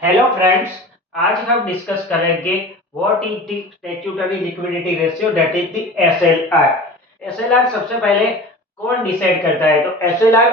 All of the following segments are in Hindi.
हेलो फ्रेंड्स, आज हम डिस्कस करेंगे what is the statutory liquidity ratio that is the SLR. SLR सबसे पहले कौन डिसाइड करता है? तो SLR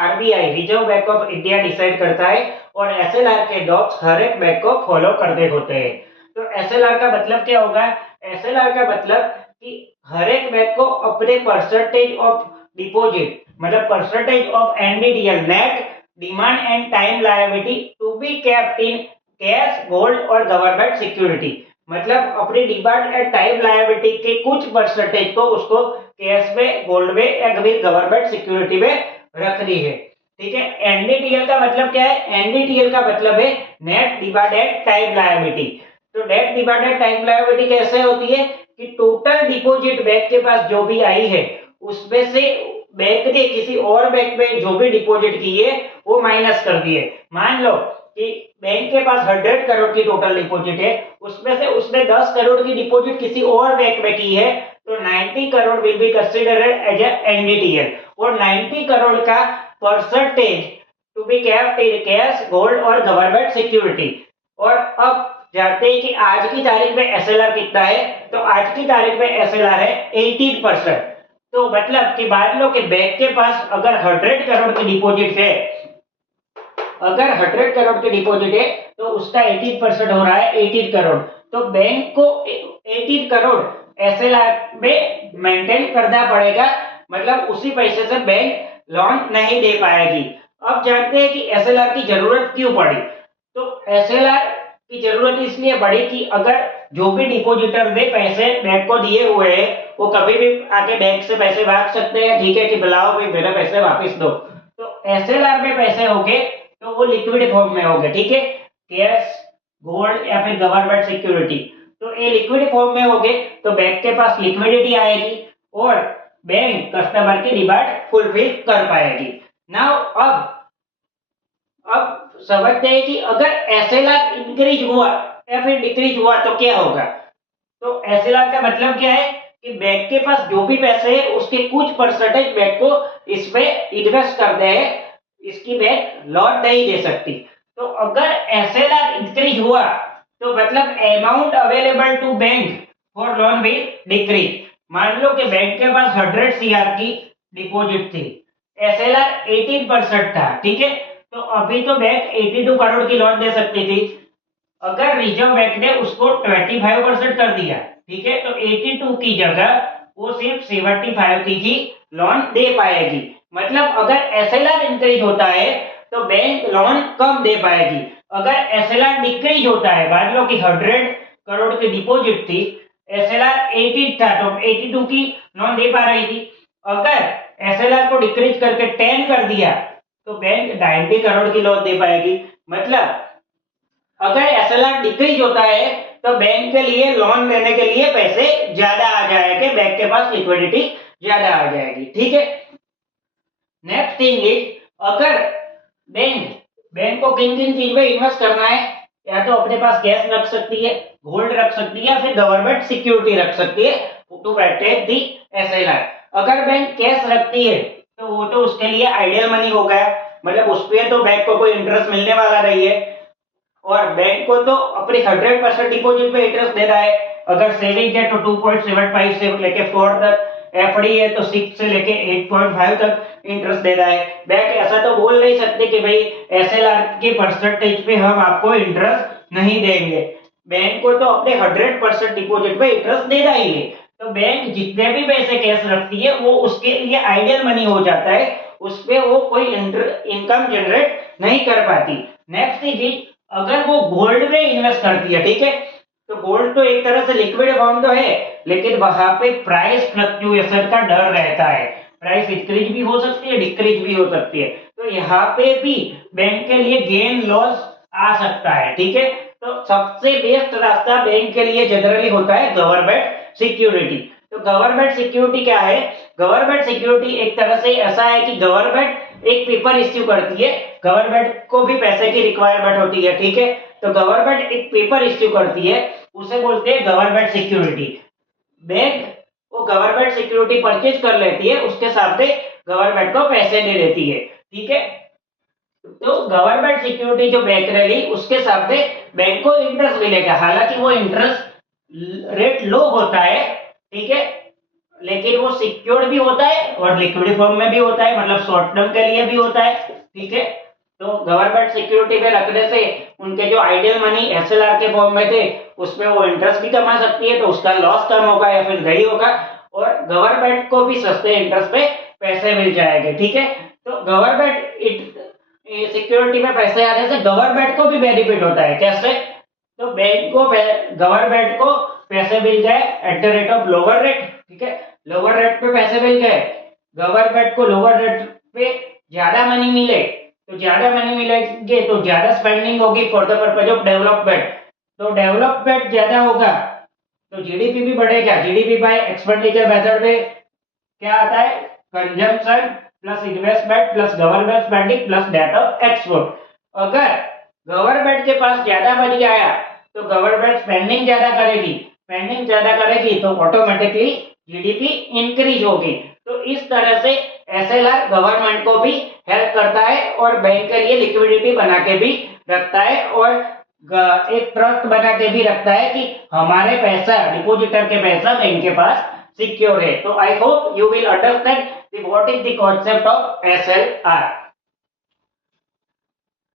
RBI reserve bank of India decide करता है और एसएलआर के नॉर्म्स हर एक बैंक को फॉलो करने होते हैं। तो एसएलआर का मतलब क्या होगा? एसएलआर का मतलब कि हर एक बैंक को अपने परसेंटेज ऑफ डिपॉजिट मतलब percentage of NDDL net demand and time liability to be kept in cash gold और गवर्नमेंट सिक्योरिटी, मतलब अपनी डिमांड एंड टाइम लायबिलिटी के कुछ परसेंटेज को उसको कैश में, गोल्ड में या फिर गवर्नमेंट सिक्योरिटी में रखनी है। ठीक है। एनडीटीएल का मतलब क्या है? एनडीटीएल का मतलब है net demand and time liability. तो net demand and time liability कैसे होती है कि टोटल डिपॉजिट बैंक के पास जो भी आई है उसमें से बैंक ने किसी और बैंक में जो भी डिपॉजिट की है वो माइनस कर दिए। मान लो कि बैंक के पास 100 करोड़ की टोटल डिपॉजिट है, उसमें से उसने 10 करोड़ की डिपॉजिट किसी और बैंक में की है, तो 90 crore will be considered as NDTL और 90 करोड़ का percentage to be kept in cash gold और गवर्नमेंट सिक्योरिटी। और अब जानते हैं कि आज की तारीख में एसएलआर कितना है? तो आज की तारीख में एसएलआर है 18%। तो मतलब कि मान लो कि बैंक के पास अगर 100 करोड़ की डिपॉजिट है, अगर 100 करोड़ की डिपॉजिट है तो उसका 18% हो रहा है 18 करोड़। तो बैंक को 18 करोड़ एसएलआर में मेंटेन करना पड़ेगा, मतलब उसी पैसे से बैंक लोन नहीं दे पाएगी। अब जानते हैं कि एसएलआर की जरूरत क्यों पड़ी? तो एसएलआर की जरूरत इसलिए पड़ी कि अगर जो भी डिपॉजिटर ने पैसे बैंक को दिए हुए हैं वो कभी भी आके बैंक से पैसे मांग सकते हैं। ठीक है कि बुलाओ भाई मेरे पैसे वापस दो। तो एसएलआर में पैसे होंगे तो वो लिक्विड फॉर्म में होंगे। ठीक है, कैश, गोल्ड या फिर गवर्नमेंट सिक्योरिटी। तो ये लिक्विड फॉर्म में होंगे तो बैंक के पास लिक्विडिटी आएगी और बैंक कस्टमर की डिमांड फुलफिल कर पाएगी। नाउ अब समझते हैं कि अगर एसएलआर इंक्रीज हुआ या फिर डिक्रीज हुआ तो क्या होगा। तो एसएलआर का मतलब क्या है कि बैंक के पास जो भी पैसे है उसके कुछ परसेंटेज बैंक को इसमें इन्वेस्ट कर दे, इसकी बैंक लोन नहीं दे सकती। तो अगर एसएलआर इंक्रीज हुआ तो मतलब amount available to bank for loan will decrease. मान लो कि बैंक के पास 100 सीआर की डिपॉजिट थी, एसएलआर 18% था। ठीक है, तो अभी तो बैंक 82 करोड़ की लोन दे सकती थी। अगर रिजर्व बैंक ने उसको 25% कर दिया, ठीक है, तो 82 की जगह वो सिर्फ 75 की ही लोन दे पाएगी। मतलब अगर एसएलआर इंक्रीज होता है तो बैंक लोन कम दे पाएगी। अगर एसएलआर डिक्रीज होता है, मान लो कि 100 करोड़ की डिपॉजिट थी, एसएलआर 80 था तो 82 की लोन दे पा रही थी। अगर एसएलआर को डिक्रीज करके 10 कर दिया तो बैंक 90 करोड़ की लोन दे पाएगी। मतलब अगर एसएलआर डिक्रीज होता है तो बैंक के लिए लोन लेने के लिए पैसे ज्यादा आ जाएंगे, बैंक के पास लिक्विडिटी ज्यादा आ जाएगी। ठीक है। नेक्स्ट थिंग इज, अगर बैंक बैंक को किन किन चीज में इन्वेस्ट करना है, या तो अपने पास कैश रख सकती है, गोल्ड रख सकती है या फिर गवर्नमेंट सिक्योरिटी रख सकती है टू मेंटेन दी एसएलआर। अगर बैंक कैश रखती है तो वो तो उसके लिए आइडियल मनी हो गया, मतलब उस पर तो बैंक को कोई इंटरेस्ट मिलने वाला नहीं है और बैंक को तो अपनी 100% डिपॉजिट पे इंटरेस्ट दे रहा है। अगर सेविंग है तो 2.75 से लेके 4 तक, एफडी है तो 6 से लेके 8.5 तक इंटरेस्ट दे रहा है। बैंक ऐसा तो बोल नहीं सकते कि भाई एसएलआर के परसेंटेज पे हम आपको इंटरेस्ट नहीं देंगे। बैंक को तो अपने 100% डिपॉजिट पे इंटरेस्ट देना ही है। तो बैंक जितने भी पैसे कैश रखती है वो उसके लिए आइडियल मनी हो जाता है, उसपे वो कोई इनकम जनरेट नहीं कर पाती। नेक्स्ट इज, अगर वो गोल्ड में इन्वेस्ट करती है, ठीक है, तो गोल्ड तो एक तरह से लिक्विड फॉर्म तो है लेकिन वहां पे प्राइस फ्लक्चुएशन का डर रहता है, प्राइस इंक्रीज भी हो सकती है, डिक्रीज भी हो सकती है। तो यहाँ पे भी बैंक के लिए गेन लॉस आ सकता है। ठीक है, तो सबसे बेस्ट रास्ता बैंक के लिए जनरली होता है गवर्नमेंट सिक्योरिटी। तो गवर्नमेंट सिक्योरिटी क्या है? गवर्नमेंट सिक्योरिटी एक तरह से ऐसा है कि गवर्नमेंट एक पेपर इश्यू करती है, गवर्नमेंट को भी पैसे की रिक्वायरमेंट होती है। ठीक है, तो गवर्नमेंट एक पेपर इश्यू करती है, उसे बोलते हैं गवर्नमेंट सिक्योरिटी। बैंक वो गवर्नमेंट सिक्योरिटी परचेज कर लेती है, उसके सामने गवर्नमेंट को पैसे दे देती है। ठीक है, तो गवर्नमेंट सिक्योरिटी जो बैंक रही उसके सामने बैंक को इंटरेस्ट मिलेगा, हालांकि वो इंटरेस्ट रेट लो होता है, ठीक है, लेकिन वो सिक्योर्ड भी होता है और लिक्विड फॉर्म में भी होता है, मतलब शॉर्ट टर्म के लिए भी होता है, ठीक है। तो गवर्नमेंट सिक्योरिटी में रखने से उनके जो आइडियल मनी एसएलआर के फॉर्म में थे उसमें वो इंटरेस्ट भी कमा सकती है, तो उसका लॉस कम होगा या फिर नहीं होगा, और गवर्नमेंट को भी सस्ते इंटरेस्ट पे पैसे मिल जाएंगे, ठीक है। तो गवर्नमेंट सिक्योरिटी में पैसे आने से गवर्नमेंट को भी बेनिफिट होता है, कैसे? तो बैंक को गवर्नमेंट को पैसे मिल गए at the rate of lower rate, ठीक है, लोअर रेट पे पैसे मिल गए, गवर्नमेंट को लोअर रेट पे ज्यादा मनी मिले, तो ज्यादा मनी मिलेंगे तो ज्यादा स्पेंडिंग होगी for the purpose of development, तो डेवलपमेंट ज्यादा होगा तो जीडीपी भी बढ़ेगा। जीडीपी बाय एक्सपेंडिचर मेथड में क्या आता है? Consumption plus investment plus government spending plus debt of export. अगर गवर्नमेंट के पास ज्यादा मनी आया तो गवर्नमेंट स्पेंडिंग ज्यादा करेगी, स्पेंडिंग ज्यादा करेगी तो ऑटोमेटिकली जीडीपी इंक्रीज होगी। तो इस तरह से एसएलआर गवर्नमेंट को भी हेल्प करता है और बैंक के लिए लिक्विडिटी बना के भी रखता है और एक ट्रस्ट बना के भी रखता है कि हमारे पैसा, डिपोजिटर के पैसा बैंक के पास सिक्योर है। तो I hope you will understand what is the concept of SLR.